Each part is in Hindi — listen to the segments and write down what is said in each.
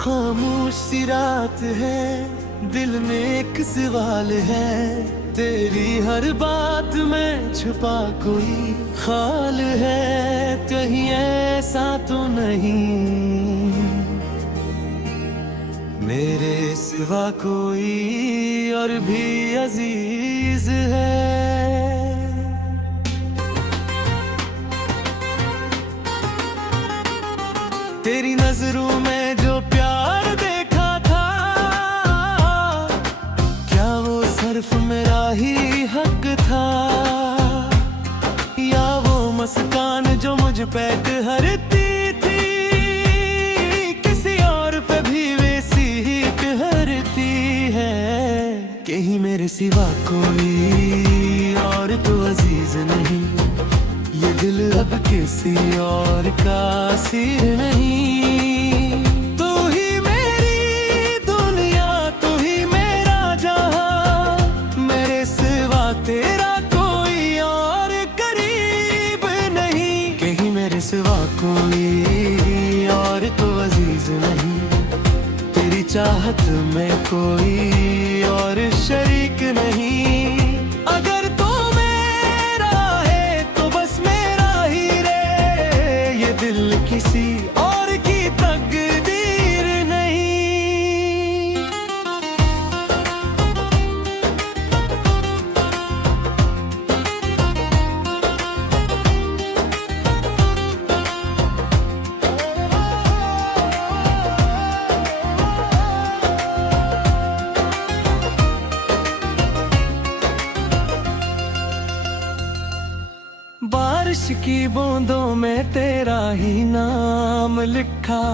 खामोश सी रात है, दिल में एक सवाल है, तेरी हर बात में छुपा कोई ख्याल है। कहीं ऐसा तो नहीं मेरे सिवा कोई और भी अजीज है। तेरी नजरों में जो प्यार देखा था, क्या वो सिर्फ मेरा ही हक था, या वो मुस्कान जो मुझ पे ठहरती थी, किसी और पे भी वैसी ही ठहरती है। कहीं मेरे सिवा कोई और तो अजीज नहीं, ये दिल अब किसी और का सिर नहीं। तू ही मेरी दुनिया, तू ही मेरा जहां, मेरे सिवा तेरा कोई और करीब नहीं। कहीं मेरे सिवा कोई और तो अजीज नहीं, तेरी चाहत में कोई और शरीक नहीं। अगर तू मेरा है तो बस मेरा ही रे, ये दिल किसी और की तकदीर नहीं। बारिश की बूंदों में तेरा ही नाम लिखा,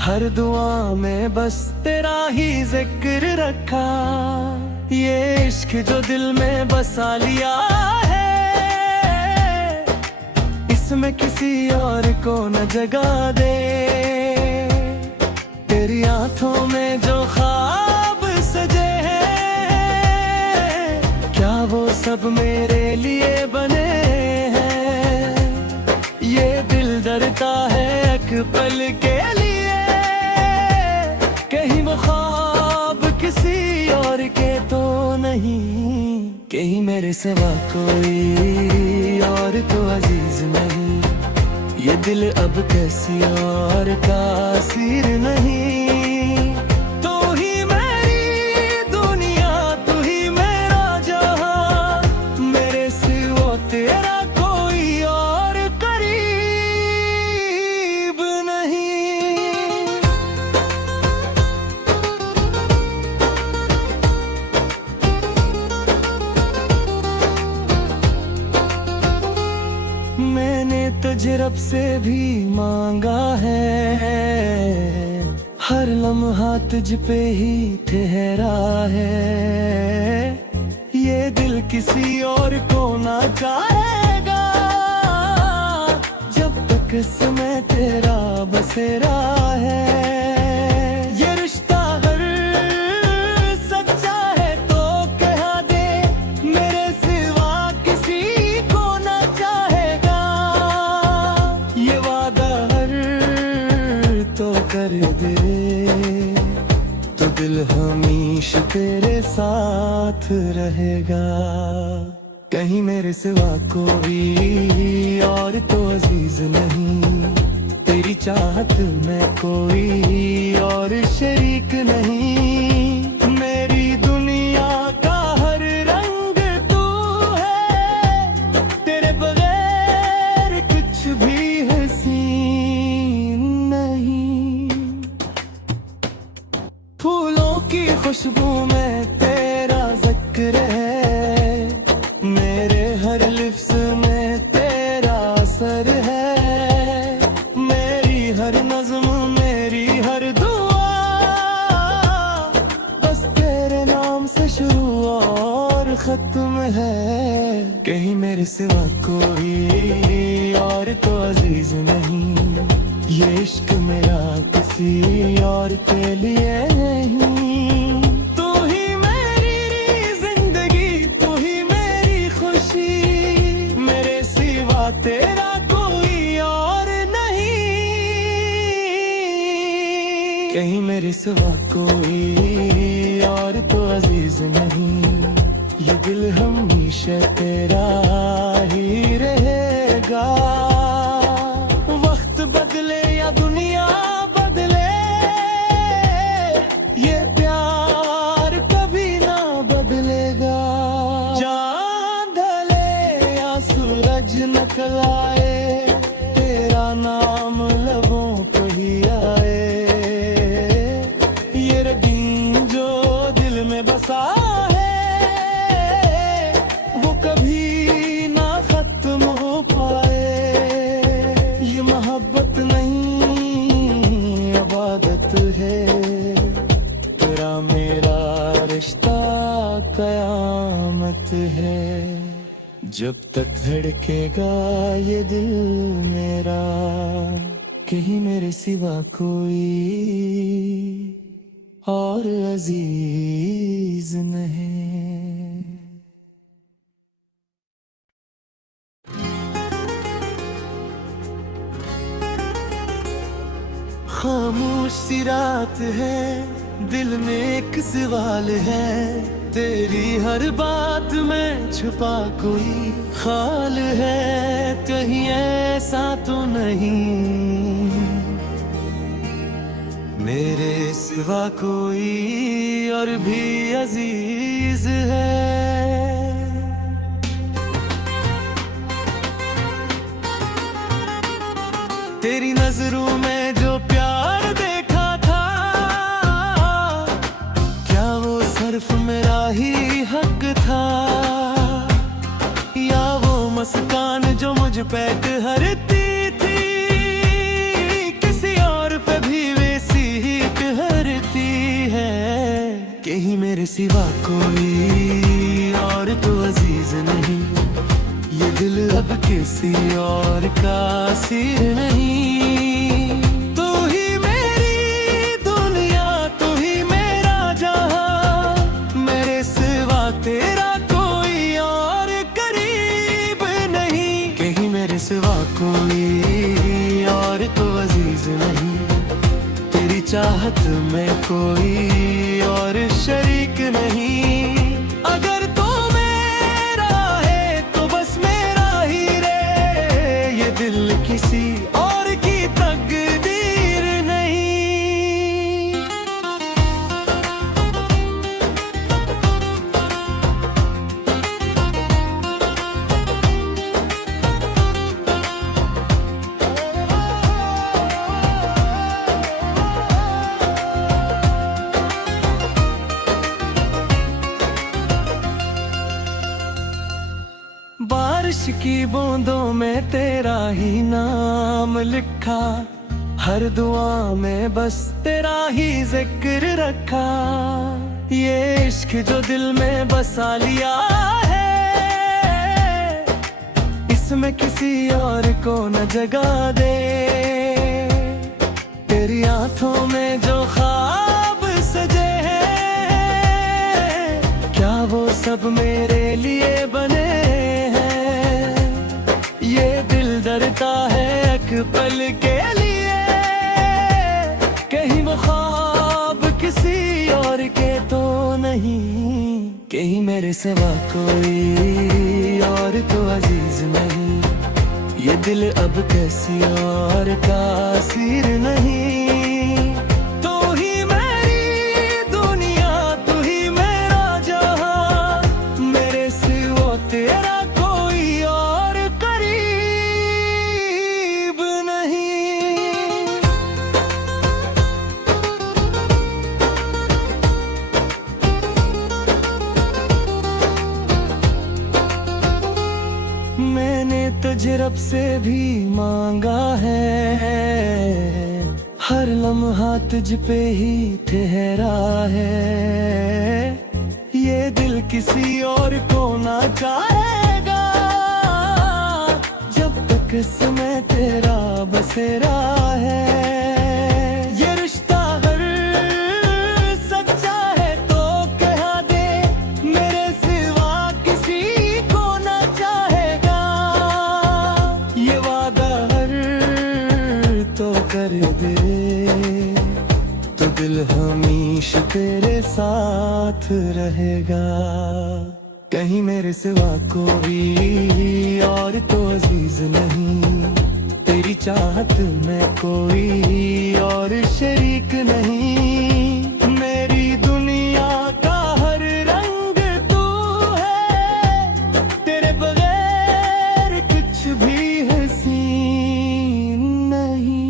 हर दुआ में बस तेरा ही जिक्र रखा। ये इश्क जो दिल में बसा लिया है, इसमें किसी और को न जगा दे। तेरी आंखों में जो ख्वाब सजे हैं, क्या वो सब मेरे लिए बने हैं। ये दिल डरता है एक पल के लिए, कहीं वो ख्वाब किसी और के तो नहीं। कहीं मेरे सिवा कोई और तो अजीज नहीं, ये दिल अब किसी और का सिर नहीं। तू ही मेरी दुनिया, तू ही मेरा जहां, मेरे सिवा तेरा कोई और करीब नहीं। मैंने तुझे रब से भी मांगा है, हर लम्हा तुझ पे ही ठहरा है। ये दिल किसी और को ना चाहेगा, जब तक इसमें तेरा बसेरा है। ये रिश्ता अगर सच्चा है तो कह दे, मेरे सिवा किसी को ना चाहेगा। ये वादा हर तो कर दे, तो दिल हमेशा तेरे साथ रहेगा। कहीं मेरे सिवा कोई और तो अजीज नहीं, तेरी चाहत में कोई और शरीक नहीं। मेरी दुनिया का हर रंग तू है, तेरे बगैर कुछ भी हसीन नहीं। फूलों की खुशबू में तेरा जिक्र है, मेरे हर लिफ्ज़ में तेरा असर है। मेरी हर नज़्म, मेरी हर दुआ, बस तेरे नाम से शुरू और खत्म है। कहीं मेरे सिवा कोई और तो अजीज नहीं, ये इश्क मेरा किसी और के लिए नहीं। तू ही मेरी जिंदगी, तू ही मेरी खुशी, मेरे सिवा तेरा कोई और नहीं। कहीं मेरे सिवा कोई और तो अजीज नहीं, ये दिल हमेशा तेरा ही रहेगा। वक्त बदले या दुनिया बदले, ये प्यार कभी ना बदलेगा। चांद ढले या सूरज निकल आए, तेरा नाम लबों पे ही आए। ये रंगीन जो दिल में बसा है, वो कभी ना खत्म हो पाए। ये मोहब्बत नहीं इबादत है, तेरा मेरा रिश्ता कयामत है। जब तक धड़केगा ये दिल मेरा, कहीं मेरे सिवा कोई और अजीज नहीं। खामोश सी रात है, दिल में एक सवाल है, तेरी हर बात में छुपा कोई ख्याल है। कहीं ऐसा तो नहीं मेरे सिवा कोई और भी अजीज है। तेरी नजरों में जो प्यार देखा था, क्या वो सिर्फ मेरा ही हक था, या वो मुस्कान जो मुझ पे ठहरती थी, किसी और पे भी वैसी ही ठहरती है। कहीं मेरे सिवा कोई और तो अजीज नहीं, ये दिल अब किसी और का सिर नहीं। तू ही मेरी दुनिया, तू ही मेरा जहां, मेरे सिवा तेरा कोई और करीब नहीं। कहीं मेरे सिवा कोई और तो अजीज नहीं, तेरी चाहत में कोई और शरीक नहीं। अगर तू मेरा है तो बस मेरा ही रे, ये दिल किसी और की तकदीर नहीं। बारिश की बूंदों में तेरा ही नाम लिखा, हर दुआ में बस तेरा ही जिक्र रखा। ये इश्क जो दिल में बसा लिया है, इसमें किसी और को न जगा दे। तेरी आंखों में जो ख्वाब सजे हैं, क्या वो सब मेरे लिए बने हैं। ये दिल डरता है एक पल के लिए, कहीं वो ख्वाब किसी और के तो नहीं। कहीं मेरे सिवा कोई और तो अजीज नहीं, ये दिल अब किसी और का सिर नहीं। तू ही मेरी दुनिया, तू ही मेरा जहां, मेरे सिवा तेरा कोई और करीब नहीं। मैंने तुझे रब से भी मांगा है, हर लम्हा तुझ पे ही ठहरा है। ये दिल किसी और को ना चाहेगा, जब तक इसमें तेरा बसेरा है। ये रिश्ता अगर सच्चा है तो कह दे, मेरे सिवा किसी को ना चाहेगा। ये वादा हर तो कर दे, तो दिल दिल हमेशा तेरे साथ रहेगा। कहीं मेरे सिवा कोई और तो अजीज नहीं, तेरी चाहत में कोई और शरीक नहीं। मेरी दुनिया का हर रंग तू है, तेरे बगैर कुछ भी हसीन नहीं।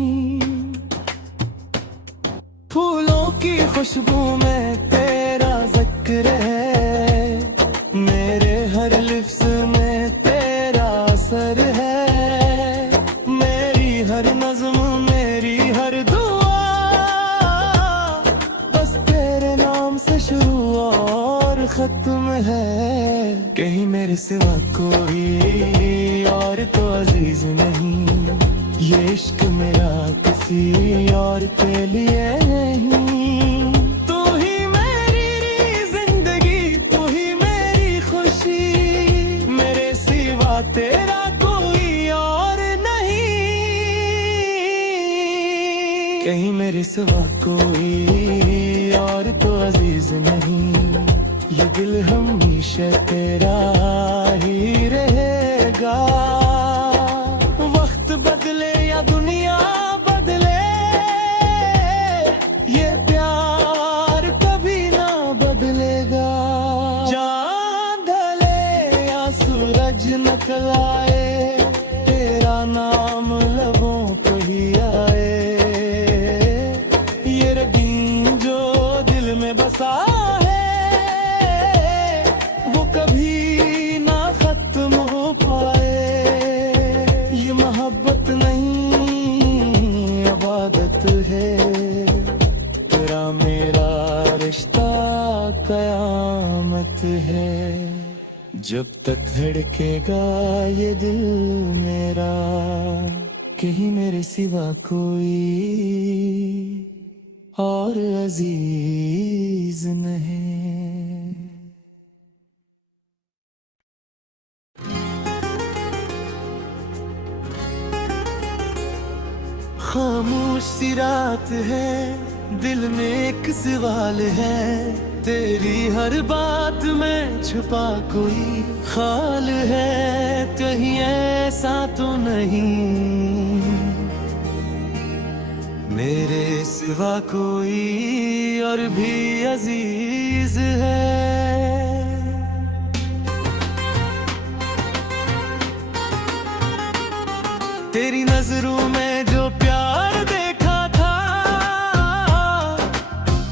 फूलों की खुशबू में तेरा जिक्र है, मेरे हर लिफ्ज़ में तेरा असर है। मेरी हर नज़्म, मेरी हर दुआ बस तेरे नाम से शुरू और ख़त्म है। कहीं मेरे सिवा कोई और तो अजीज नहीं, ये इश्क मेरा किसी और के लिए नहीं। तू ही मेरी जिंदगी, तू ही मेरी खुशी, मेरे सिवा तेरा कोई और नहीं। कहीं मेरे सिवा कोई और तो अजीज नहीं, ये दिल हमेशा तेरा ही रहेगा। वक्त बदले या दुनिया बदले, ये प्यार कभी ना बदलेगा। चांद ढले या सूरज निकल आए, तेरा नाम लबों पे ही आए। ये रंगीन जो दिल में बसा है, वो कभी ना खत्म हो पाए। ये मोहब्बत नहीं इबादत है, तेरा मेरा रिश्ता कयामत है। जब तक धड़केगा ये दिल मेरा, कहीं मेरे सिवा कोई और अजीज नहीं। खामोश सी रात है, दिल में एक सवाल है, तेरी हर बात में छुपा कोई ख्याल है। कहीं ऐसा तो नहीं मेरे सिवा कोई और भी अजीज है। तेरी नजरों में जो प्यार देखा था,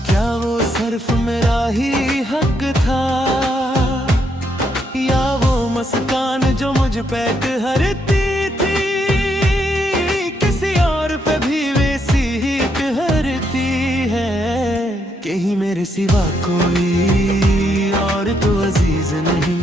क्या वो सिर्फ मेरा ही हक था, या वो मुस्कान जो मुझ पे ठहरती थी, किसी और पे भी वैसी ही ठहरती है। कहीं मेरे सिवा कोई और तो अजीज नहीं,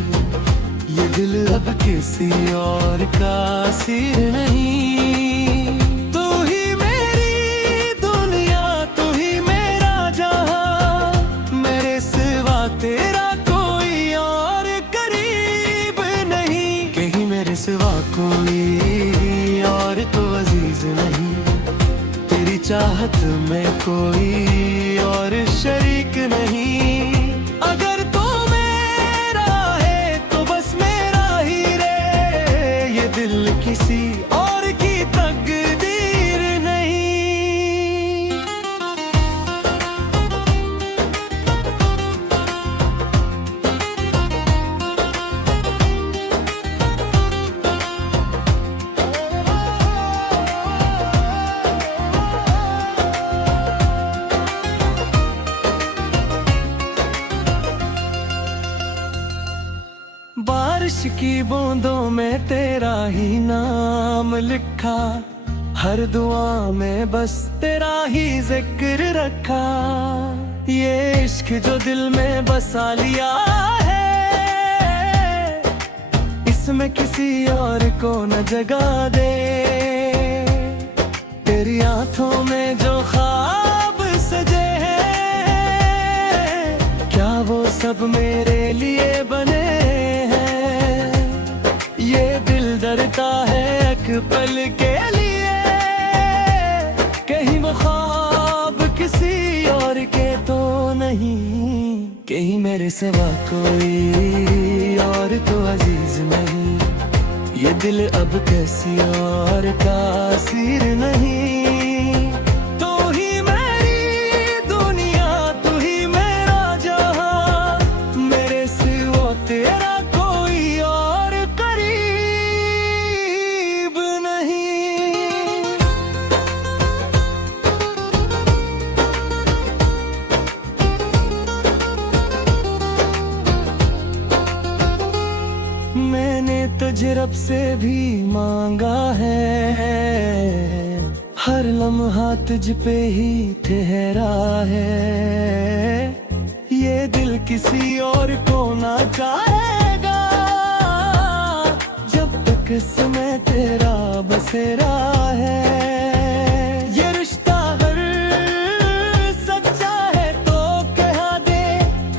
ये दिल अब किसी और का सिर नहीं। तू ही मेरी दुनिया, तू ही मेरा जहां, मेरे सिवा तेरा कोई और करीब नहीं। कहीं मेरे सिवा कोई और तो अजीज नहीं, तेरी चाहत में कोई और शरीक नहीं। अगर तू मेरा है तो बस मेरा ही रे, ये दिल किसी और की तकदीर नहीं। बारिश की बूंदों में तेरा ही नाम लिखा, हर दुआ में बस तेरा ही जिक्र रखा। ये इश्क जो दिल में बसा लिया है, इसमें किसी और को न जगा दे। तेरी आंखों में जो ख्वाब सजे हैं, क्या वो सब मेरे लिए बने हैं। ये दिल डरता है एक पल के लिए, कहीं वो ख्वाब किसी और नहीं, कहीं मेरे सिवा कोई और तो अजीज नहीं। ये दिल अब किसी और का असीर नहीं। तू ही मेरी दुनिया, तू ही मेरा जहां, मेरे सिवा तेरा कोई और करीब नहीं। मैंने तुझे रब से भी मांगा है, हर लम्हा तुझ पे ही ठहरा है। ये दिल किसी और को ना चाहेगा, जब तक इसमें तेरा बसेरा है। ये रिश्ता हर सच्चा है तो कह दे,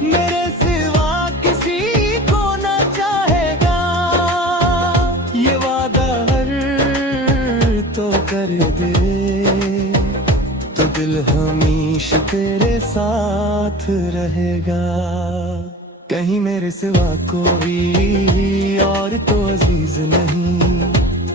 मेरे सिवा किसी को ना चाहेगा। ये वादा हर तो कर दे, तो दिल हमेशा तेरे साथ रहेगा। कहीं मेरे सिवा कोई और तो अजीज नहीं,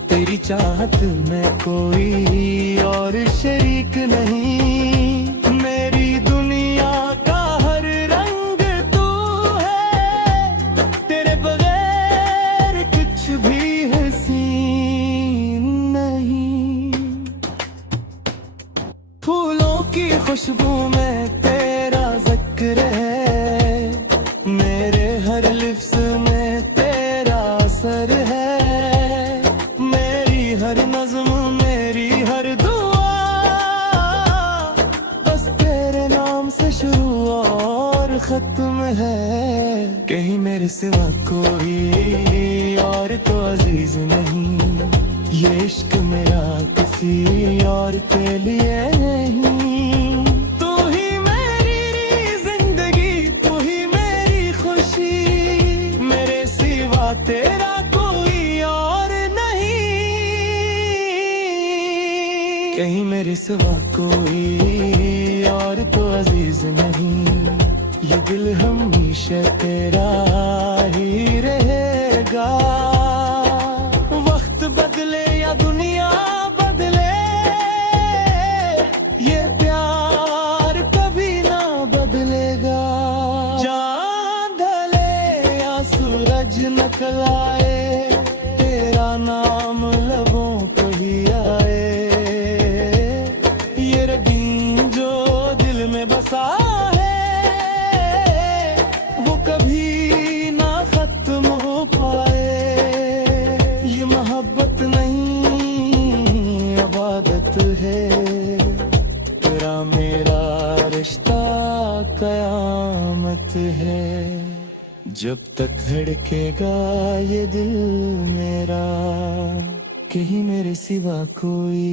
तेरी चाहत में कोई और शरीक नहीं। मेरी दुनिया का हर रंग तू है, तेरे बगैर कुछ भी हसीन नहीं। फूलों की खुशबू में तेरा जिक्र है, मेरे हर लिफ्ज़ में तेरा असर है। मेरी हर नज़्म, मेरी हर दुआ, बस तेरे नाम से शुरू और ख़त्म है। कहीं मेरे सिवा कोई और तो अजीज नहीं, ये इश्क मेरा किसी और के लिए नहीं। तू ही मेरी जिंदगी, तू ही मेरी खुशी, मेरे सिवा तेरा कोई और नहीं। कहीं मेरे सिवा कोई और तो अजीज नहीं, ये दिल हमेशा तेरा ही रहेगा। वक्त बदले या दुनिया बदले, ये प्यार कभी ना बदलेगा। चांद ढले या सूरज निकल आए, तेरा नाम लबों पे ही आए। ये रंगीन जो दिल में बसा है, वो कभी ना खत्म हो पाए। ये मोहब्बत नहीं इबादत है, तेरा मेरा रिश्ता कयामत है। जब तक धड़केगा ये दिल मेरा, कहीं मेरे सिवा कोई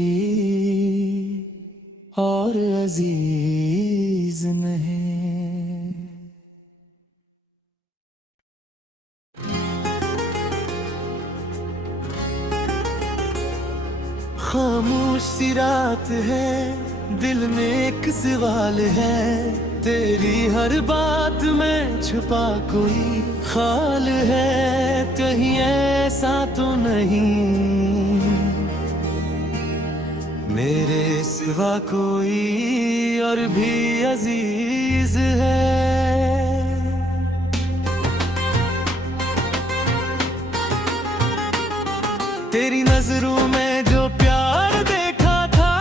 और अजीज नहीं। खामोश सी रात है, दिल में एक सवाल है, तेरी हर बात में छुपा कोई ख्याल है। कहीं ऐसा तो नहीं मेरे सिवा कोई और भी अजीज है। तेरी नजरों में जो प्यार देखा था,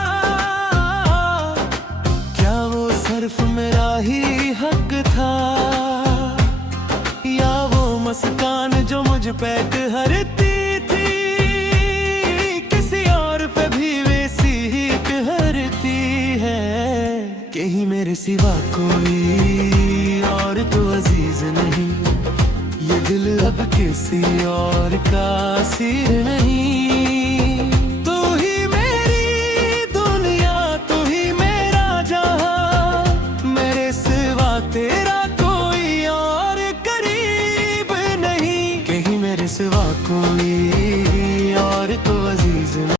क्या वो सिर्फ मेरा ही हक था, या वो मुस्कान जो मुझ पे ठहरती थी, किसी और पे भी वैसी ही ठहरती है। कहीं मेरे सिवा कोई और तो अजीज नहीं, ये दिल अब किसी और का असीर